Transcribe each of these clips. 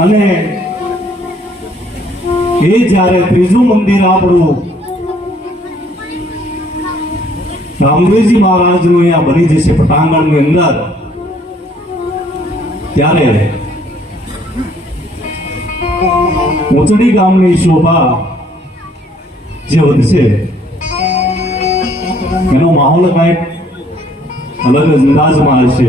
અને એ જ્યારે ત્રીજું મંદિર આપણું રામદેવજી મહારાજનું અહીંયા બની જશે પટાંગણની અંદર. ત્યારે ઉચડી ગામની શોભા જે વધશે, એનો માહોલ કાંઈક અલગ અંદાજમાં હશે.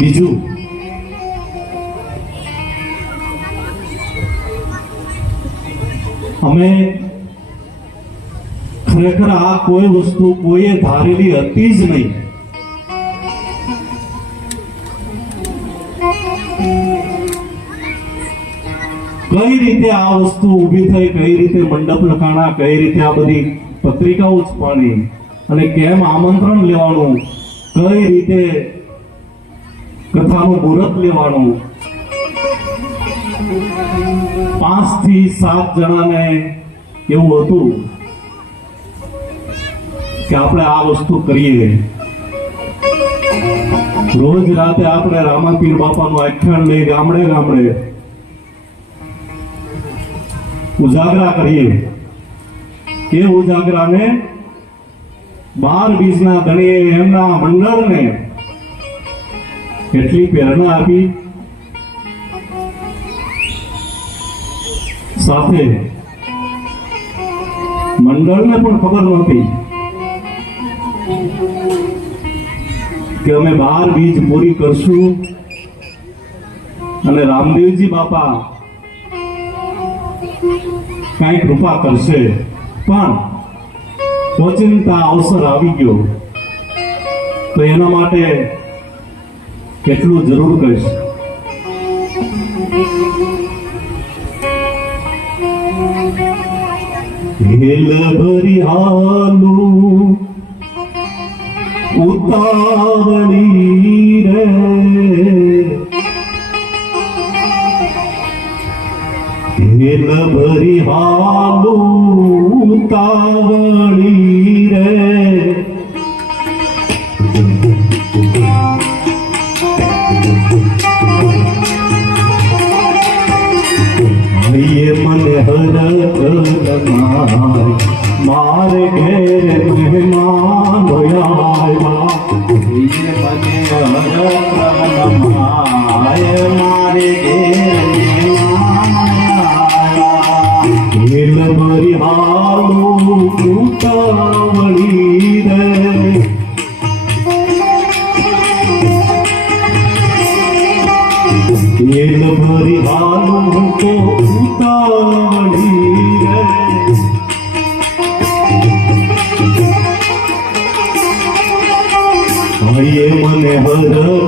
બીજું? અમે ખરેખર આ કોઈ વસ્તુ કોઈએ ધારેલી હતી જ નહીં. કઈ રીતે આ વસ્તુ ઊભી થઈ, કઈ રીતે મંડપ લખાણા, કઈ રીતે આ બધી પત્રિકાઓ છપાણી અને કેમ આમંત્રણ લેવાનું, કઈ રીતે કથાનું મુહૂર્ત લેવાનું. પાંચથી સાત જણાને એવું હતું કે આપણે આ વસ્તુ કરીએ. રોજ રાતે આપણે રામાપીર બાપાનું આખ્યાન લઈ ગામડે ગામડે ઉજાગરા કરીએ. એ ઉજાગરાને બાર બીજના ધણીએ એમના મંડળને એટલી પ્રેરણા આપી. સાથે મંડળને પણ ખબર નહોતી કે અમે બાર બીજ પૂરી કરશું અને રામદેવજી બાપા કાંઈ કૃપા કરશે. પણ ઓચિંતા અવસર આવી ગયો. તો એના માટે કેટલું જરૂર કહીશ? હેલ ભરી હાલું ઉતાવળી રે. હેલ ભરી હાલું ઉતાવળી રે હૈયે મને હરત મારે ઘેર મહેમાન મને હરત માય મને હરખ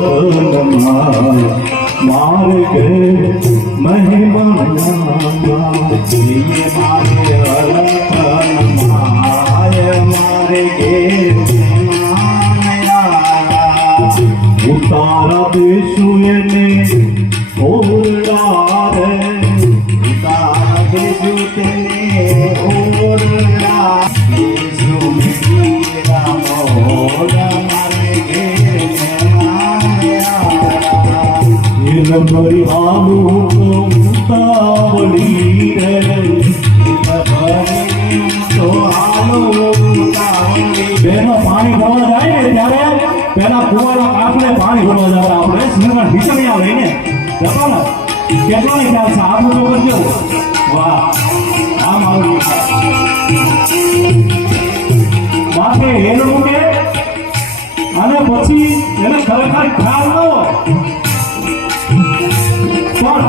મારે કે મહેમાન મારે. ઉતારા દેશું એને ઓરડા રે ઉતારા દેશું તેને ઓરડા દેશું મેરા મોડા મારે ઘેર દિલ ભરી આલું તો ઉતાવળી રે દિલ ભરી તો આલું ઉતાવળી બેનો પાણી ભરવા જાય પેલા કુવાના કાંકરે પાણી ભરવા જતા આપણે સિંહના ઢીચણિયા લઈને જતો ને કેટલો ને ખ્યાલ છે? આપણું બધું કરજો વાહ. આ મારું માથે હેલ મૂકે. અને પછી એને ખરેખર ખ્યાલ ન હોય. પણ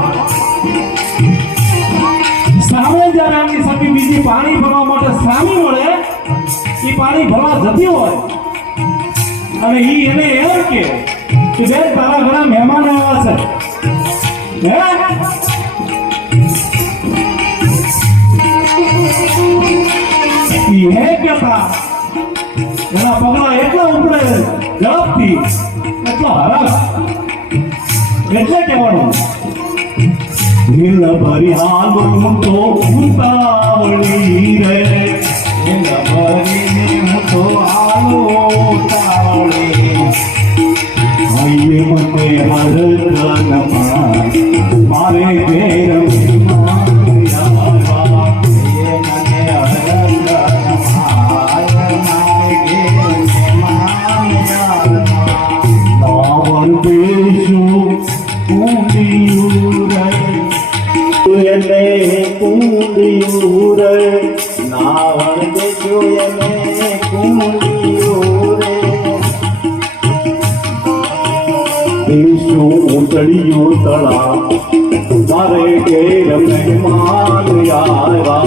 સામે જ્યારે આની સખી બીજી પાણી ભરવા માટે સામી મળે એ પાણી ભરવા જતી હોય. અને ઈ એને એમ કે કે બેન તારા ઘણા મહેમાન આવ્યા છે. હે? ઈ હે કેતા એના પગલા એટલા ઉપડે ઝડપથી. એટલો હરખ. એટલે કહેવાનું. નીલ ભરી હાલું તો ઉતાવળી રે નીલ ભરીને હું તો આવું હૈયે તળા મારે ઘેર મહેમાન યારા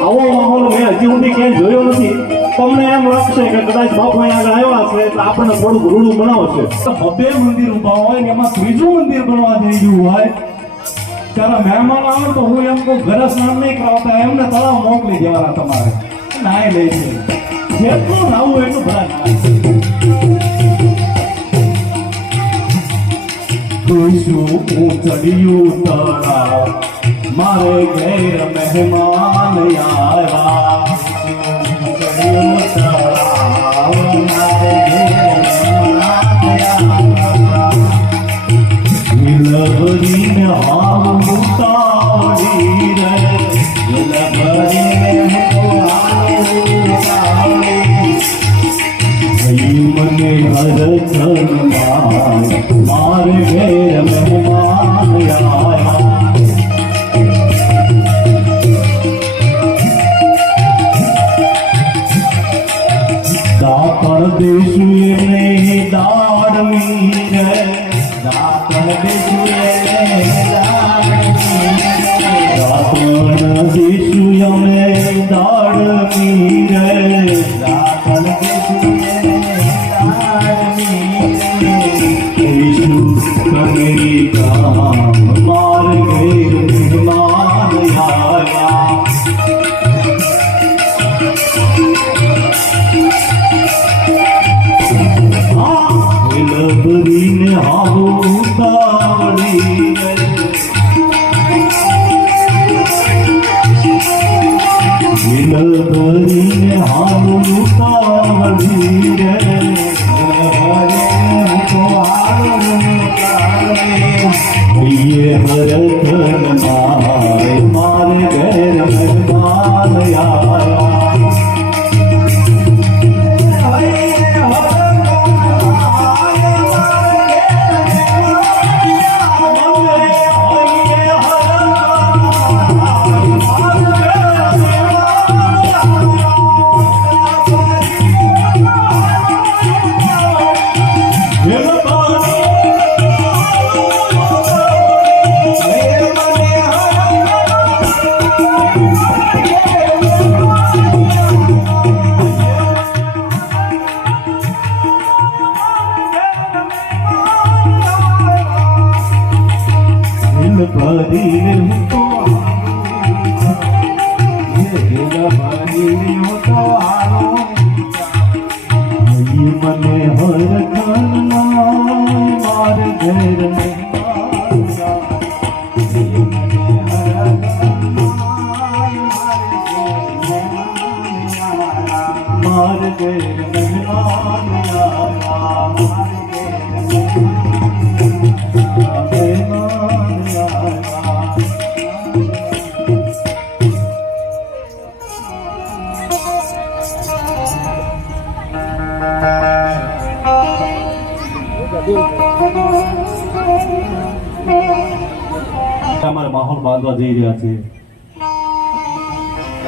આવો માહોલ મેં હજી સુધી ક્યાંય જોયો નથી તમને એમ લાગશે કે કદાચ બાપુ અહીંયા આવ્યા છે એટલે આપણને થોડું ગુરુડું બનાવશે તો મંદિર ઊભા હોય ને એમાં ત્રીજું મંદિર બનવા જઈ ગયું હોય. ત્યારે મહેમાન આવે તો હું એમ કહું ઘરે સ્નાન નહીં કરાવતા એમને તળાવ મોકલી દેવાના તમારે નાય લઈ છે જેટલું નાવું એટલું ભરા જોઈશું ચડિયું તળાવ. મારે ઘેર મહેમાન આવ્યા. મહેમાન હાવ ઉતાવળી રે દિલભરીને આવ્યા લબરીને હાવો ઉતાવળી લબરીને આવ્યા. માર ઘેર મહેમાન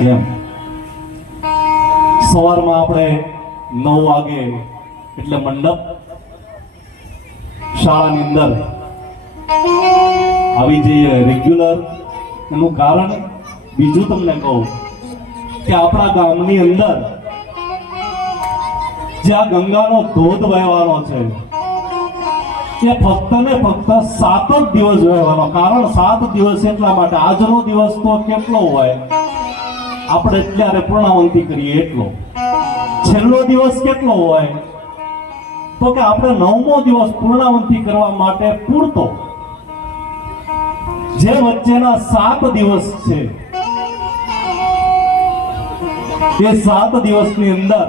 આવ્યા. સવારમાં આપણે નવ વાગે એટલે મંડપ શાળાની અંદર આવી જઈએ રેગ્યુલર એનું કારણ બીજું તમને કહું કે આપણા ગામની અંદર જ્યાં ગંગાનો ધોધ વહેવાનો છે, એ ફક્ત ને ફક્ત સાત જ દિવસ વહેવાનો. કારણ સાત દિવસ એટલા માટે આજનો દિવસ તો કેટલો હોય? આપણે ત્યારે પૂર્ણાવંતી કરીએ એટલો. છેલ્લો દિવસ કેટલો હોય? તો કે આપણે નવમો દિવસ પૂર્ણાવંતી કરવા માટે પૂરતો. જે વચ્ચેના સાત દિવસ છે, એ સાત દિવસની અંદર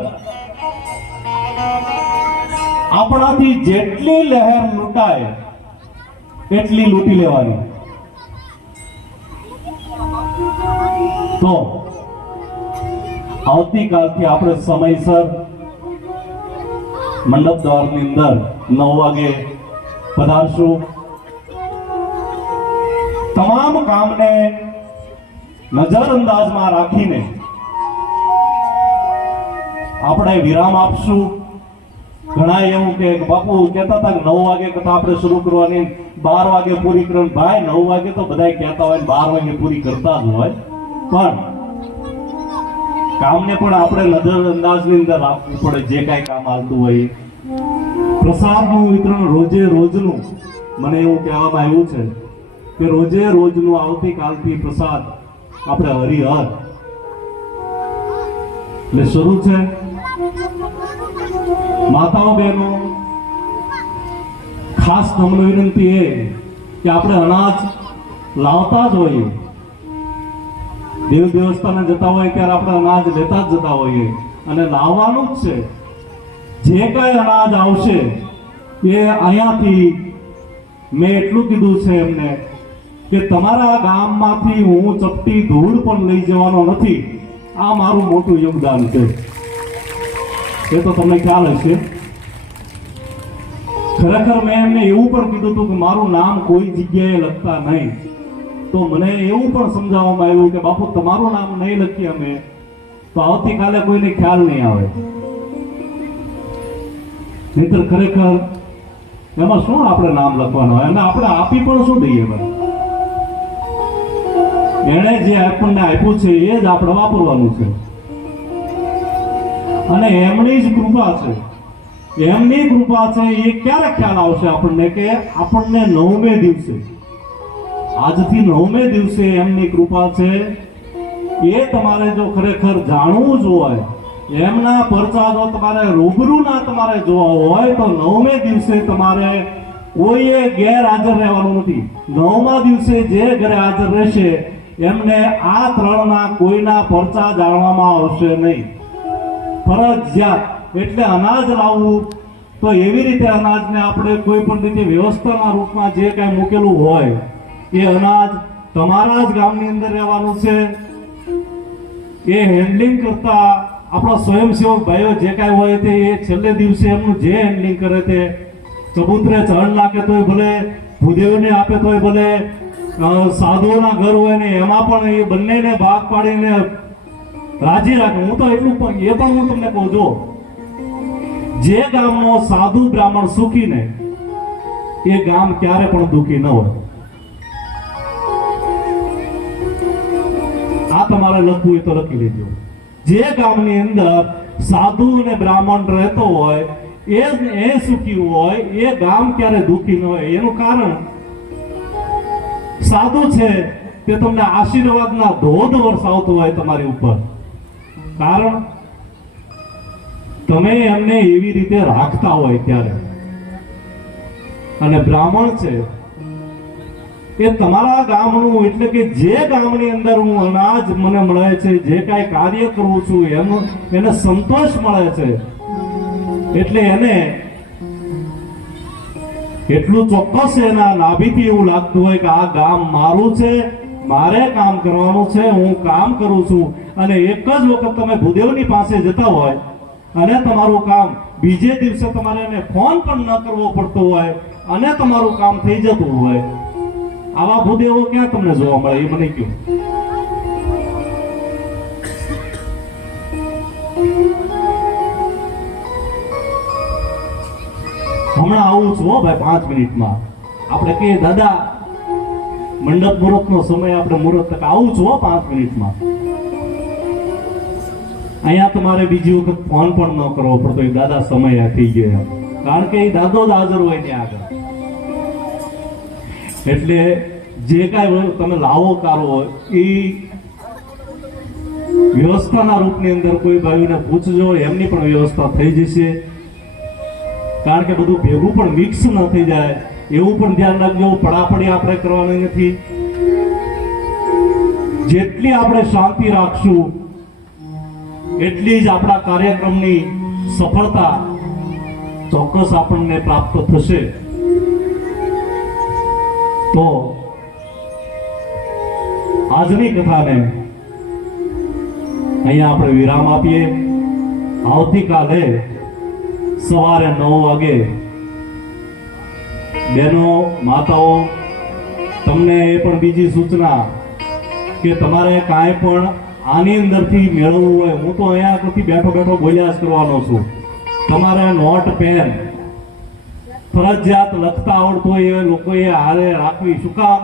આપણાથી જેટલી લહેર લૂંટાય, એટલી લૂંટી લેવાની. તો આવતીકાલથી આપણે સમયસર મંડપ દ્વારની અંદર નવ વાગે પધારશું. તમામ કામને નજરઅંદાજમાં રાખીને આપણે વિરામ આપશું. ઘણા એવું કે બાપુ કહેતા હતા કે નવ વાગે કથા આપણે શરૂ કરવાની, બાર વાગે પૂરી કરવાની. ભાઈ, નવ વાગે તો બધા કહેતા હોય બાર વાગે પૂરી કરતા જ હોય. પણ કામને પણ આપણે નજરઅંદાજની અંદર રાખવું પડે જે કાંઈ કામ આવતું હોય. પ્રસાદનું વિતરણ રોજે રોજનું, મને એવું કહેવામાં આવ્યું છે કે રોજે રોજનું આવતીકાલથી પ્રસાદ આપણે હરિહર. એટલે શરૂ છે. માતાઓ બહેનો, ખાસ તમને વિનંતી એ કે આપણે અનાજ લાવતા જ હોઈએ. દેવ દેવસ્થાને જતા હોય ત્યારે આપણે અનાજ લેતા જતા હોઈએ. અને લાવવાનું જ છે. જે કઈ અનાજ આવશે, એ અહીંયાથી મેં એટલું કીધું છે એમને કે તમારા ગામમાંથી હું ચપટી ધૂળ પણ લઈ જવાનો નથી. આ મારું મોટું યોગદાન છે. એ તો તમને ખ્યાલ હશે. ખરેખર મેં એમને એવું પણ કીધું હતું કે મારું નામ કોઈ જગ્યાએ લખતા નહીં. તો મને એવું પણ સમજાવવામાં આવ્યું કે બાપુ, તમારું નામ નહીં લખીએ અમે, તો આવતીકાલે કોઈને ખ્યાલ નહીં આવે. નહીતર ખરેખર એમાં શું આપણે નામ લખવાનું હોય? અને આપણે આપી પણ શું દઈએ એણે જે આપણને આપ્યું છે એ જ આપણે વાપરવાનું છે. અને એમની જ કૃપા છે. એમની કૃપા છે એ ક્યારે ખ્યાલ આવશે આપણને કે આપણને નવમે દિવસે? આજથી નવમે દિવસે એમની કૃપા છે એ તમારે જો ખરેખર જાણવું જ હોય, એમના પરચા જો તમારે રૂબરૂના તમારે જોવા હોય, તો નવમે દિવસે તમારે કોઈએ ગેરહાજર રહેવાનું નથી. નવમા દિવસે જે ઘરે હાજર રહેશે, એમને આ ત્રણના કોઈના પરચા જાણવામાં આવશે નહીં. ફરજિયાત, એટલે અનાજ લાવવું, તો એવી રીતે અનાજને આપણે કોઈ પણ રીતે વ્યવસ્થાના રૂપમાં જે કાંઈ મૂકેલું હોય એ અનાજ તમારા જ ગામની અંદર રહેવાનું છે. એ હેન્ડલિંગ કરતા આપણા સ્વયંસેવક ભાઈઓ જે કાંઈ હોય તે એ છેલ્લે દિવસે એમનું જે હેન્ડલિંગ કરે તે ચબુતરે ચરણ નાખે તોય ભલે, ભૂદેવને આપે તોય ભલે સાધુઓના ઘર હોય ને એમાં પણ એ બંનેને ભાગ પાડીને રાજી રાખે. હું તો એટલું પણ, એ પણ હું તમને કહું જો જે ગામનો સાધુ બ્રાહ્મણ સુખી ને, એ ગામ ક્યારે પણ દુખી ન હોય. આ તમારે લખવું હોય તો લખી લેજો. જે ગામની અંદર સાધુ અને બ્રાહ્મણ રહેતો હોય, એ એ સુખી હોય, એ ગામ ક્યારે દુખી ન હોય, એનું કારણ સાધુ છે તે તમને આશીર્વાદના ધોધ વરસાવતો હોય તમારી ઉપર. કારણ તમે એમને એવી રીતે રાખતા હોય ત્યારે. અને બ્રાહ્મણ છે એ તમારા ગામનું એટલે કે જે ગામની અંદર હું અનાજ મને મળે છે, જે કાંઈ કાર્ય કરું છું એનો એને સંતોષ મળે છે. એટલે એને એટલું ચોક્કસ એના નાભીથી એવું લાગતું હોય કે આ ગામ મારું છે, મારે કામ કરવાનું છે, હું કામ કરું છું. અને એક જ વખત તમે ભૂદેવની પાસે જતા હોય અને તમારું કામ બીજે દિવસે તમારે એને ફોન પણ ન કરવો પડતો હોય અને તમારું કામ થઈ જતું હોય. આવા ભૂદેવો ક્યાં તમને જોવા મળે? એ મને કહ્યું હમણાં આવું છું હો ભાઈ, પાંચ મિનિટમાં. આપણે કહીએ, દાદા, મંડપ મુહૂર્તનો સમય આપણે મુહૂર્ત તક આવું છું હો પાંચ મિનિટમાં. અહીંયા તમારે બીજી વખત ફોન પણ ન કરવો પડતો. દાદા સમય આ થઈ ગયો. કારણ કે એ દાદો જ હાજર હોય ને આગળ. એટલે જે કાંઈ તમે લાવો કારો એ વ્યવસ્થાના રૂપની અંદર કોઈ ભાઈને પૂછજો, એમની પણ વ્યવસ્થા થઈ જશે. કારણ કે બધું ભેગું પણ મિક્સ ન થઈ જાય, એવું પણ ધ્યાન રાખજો, પડાપડી આપણે કરવાની નથી. જેટલી આપણે શાંતિ રાખશું, એટલી જ આપણા કાર્યક્રમની સફળતા ચોક્કસ આપણને પ્રાપ્ત થશે. તો આજની કથાને અહીંયા આપણે વિરામ આપીએ. આવતીકાલે સવારે નવ વાગે બહેનો માતાઓ, તમને એ પણ બીજી સૂચના કે તમારે કાંઈ પણ આની અંદરથી મેળવવું હોય. હું તો અહીંયા આગળથી બેઠો બેઠો બોલ્યા જ કરવાનો છું. તમારે નોટ, પેન ફરજિયાત લખતા આવડતું હોય એ લોકોએ હારે રાખવી. શું કામ?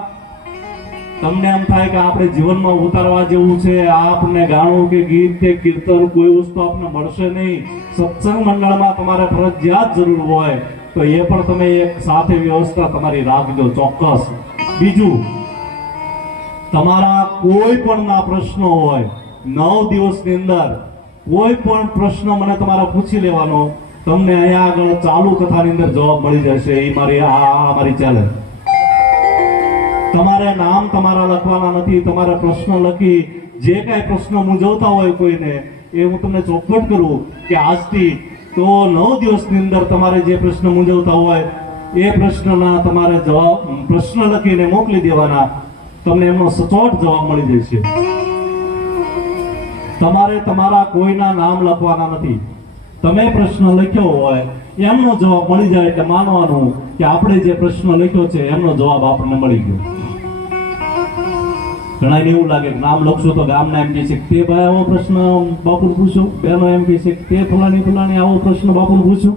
તમને એમ થાય કે આપણે જીવનમાં ઉતારવા જેવું છે, આપને ગાણું કે ગીત કે કીર્તન કોઈ વસ્તુ આપને મળશે નહીં. સત્સંગ મંડળમાં તમારે ફરજિયાત જરૂર હોય તો એ પણ તમે એક સાથે વ્યવસ્થા તમારી રાખજો ચોક્કસ. બીજું, તમારા કોઈ પણ ના પ્રશ્નો હોય નવ દિવસની અંદર કોઈ પણ પ્રશ્ન મને તમારા પૂછી લેવાનો. તમને અહીંયા આગળ ચાલુ કથાની અંદર જવાબ મળી જશે. એ મારી આ મારી ચેલેન્જ તમારે નામ તમારા લખવાના નથી, તમારે પ્રશ્ન લખી જે કાંઈ પ્રશ્ન મૂંઝવતા હોય કોઈને, એ હું તમને ચોખવટ કરું કે આજથી તો નવ દિવસની અંદર તમારે જે પ્રશ્ન મૂંઝવતા હોય, એ પ્રશ્નના તમારે જવાબ પ્રશ્ન લખીને મોકલી દેવાના. તમને એમનો સચોટ જવાબ મળી જશે. તમારે તમારા કોઈના નામ લખવાના નથી. તમે પ્રશ્ન લખ્યો હોય, એમનો જવાબ મળી જાય એટલે માનવાનું કે આપણે જે પ્રશ્ન લખ્યો છે, એમનો જવાબ આપણને મળી ગયો. ઘણા એવું લાગે કે નામ લખશો તો ગામના એમ કહે છે તે ભાઈ આવો પ્રશ્ન બાપુ પૂછ્યું બેનો એમ કહે છે તે ફલાણી ફલાણી આવો પ્રશ્ન બાપુ પૂછ્યો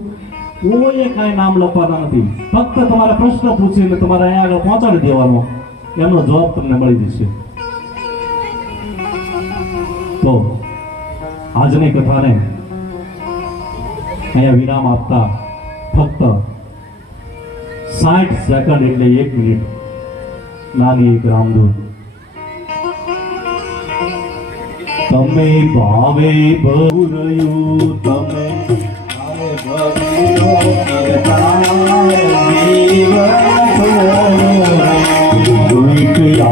કોઈએ કાંઈ નામ લખવાના નથી. ફક્ત તમારે પ્રશ્ન પૂછીને તમારે અહીંયા આગળ પહોંચાડી દેવાનો. એમનો જવાબ તમને મળી જશે. તો, આજની કથાને અહીંયા વિરામ આપતા ફક્ત સાઠ સેકન્ડ એટલે એક મિનિટ. નાની એક રામધૂન. તમે ભાવે ભર્યું તમે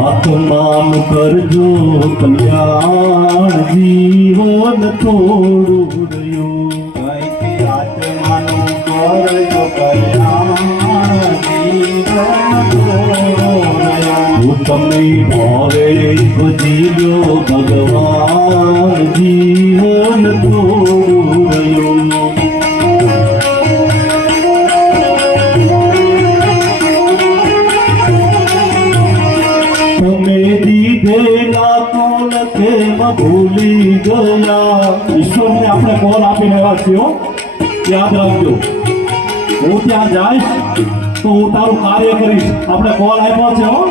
આત્માન કરજો કલ્યાણ જીવન થોડું. ઈશ્વરને આપણે કોલ આપી લેવા છીએ યાદ રાખજો. હું ત્યાં જઈશ તો હું તારું કાર્ય કરીશ. આપણે કોલ આપ્યો છે હો.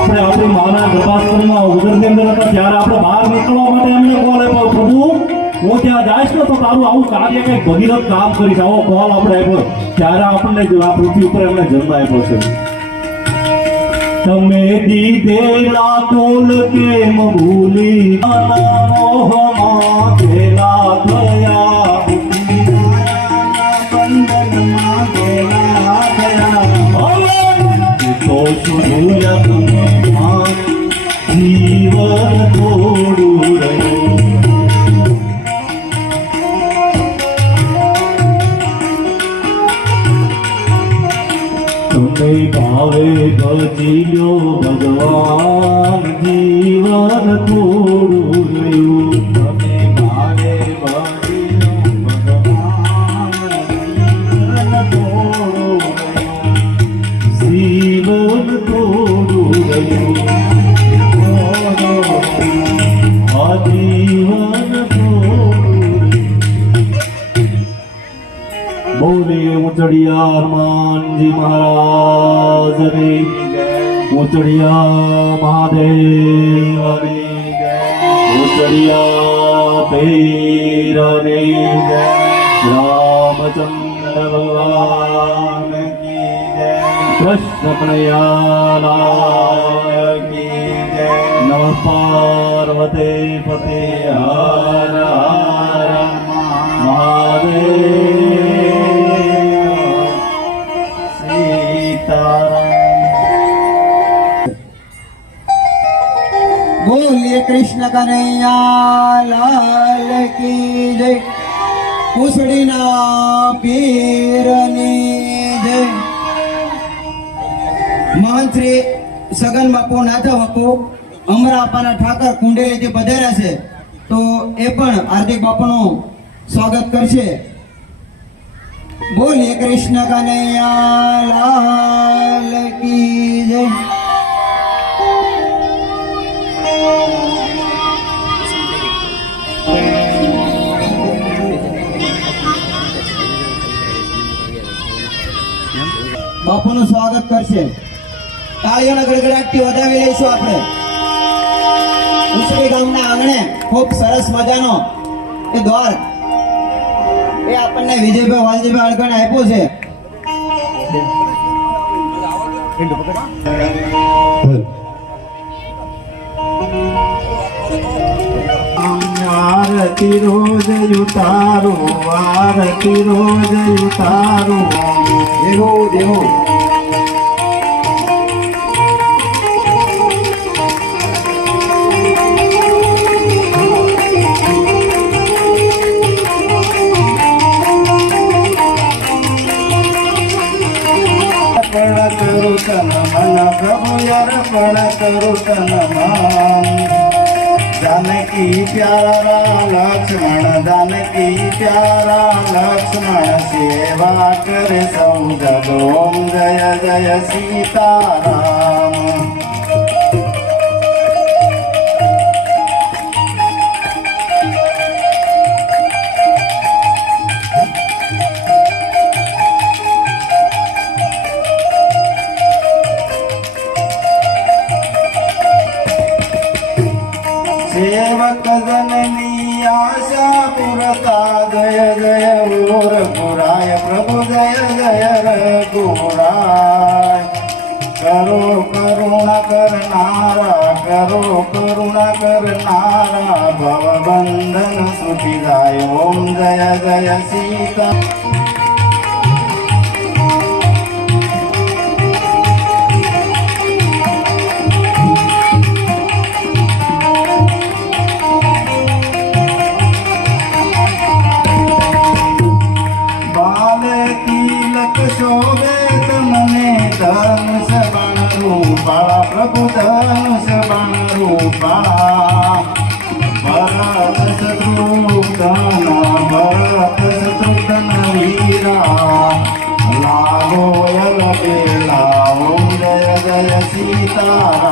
આપણે આપણી માના ગર્ભાશ્રમમાં ઉદરની અંદર હતા, ત્યારે આપણે બહાર નીકળવા માટે એમને કોલ આપ્યો. પ્રભુ, હું ત્યાં જઈશ ને તો તારું આવું કાર્ય કંઈક ભગીરથ કામ કરીશ. આવો કોલ આપણે આપ્યો. ત્યારે આપણને પૃથ્વી ઉપર એમને જન્મ આપ્યો છે. તમે દીધેલા કોલ કેમ ભૂલી? મોહમાં ઘેલા થયા. તો સુધુયકમાં જીવન થોડું રહ્યું. ભાવે ભજી લો ભગવાન જીવન થોડું રહ્યું ઉચડિયા હનુમાનજી મહારાજની ઉચડિયા મહાદેવની ઉચડિયા પીરની રામચંદ્ર ભગવાન કૃષ્ણ પ્રયાલા નમ પાર્વતે પતે હર બોલીએ કૃષ્ણ કનૈયા, લાલ કી જય. કુસડીના પીરની જય. મહંત શ્રી સગન બાપુ, નાથા બાપુ, અમરા આપવાના ઠાકર કુંડેલીથી પધાર્યા છે. તો એ પણ હાર્દિક બાપુનું સ્વાગત કરશે. બોલીએ, કૃષ્ણ કનૈયા, લાલ બાપુનું સ્વાગત કરશે. તાળીઓના ગડગડાટથી વધાવી લઈશું આપણે. ઉસળી ગામના આંગણે ખૂબ સરસ મજાનો એ દ્વાર. એ આપણને વિજયભાઈ વાલજીભાઈ અડગણ આપ્યો છે. આરતી રોજ ઉતારું આરતી રોજ ઉતારું. દેવો દેવો અર્પણ કરું તન મન પ્રભુ કરું તન મન. જાનકી પ્યારા લક્ષ્મણ જાનકી પ્યારા લક્ષ્મણ સેવા કરે સૌ જગોમ જય જય સીતારામ. સીતા શોભે તમને ધનુષ બાણ રૂપા પ્રભુ ધનુષ જય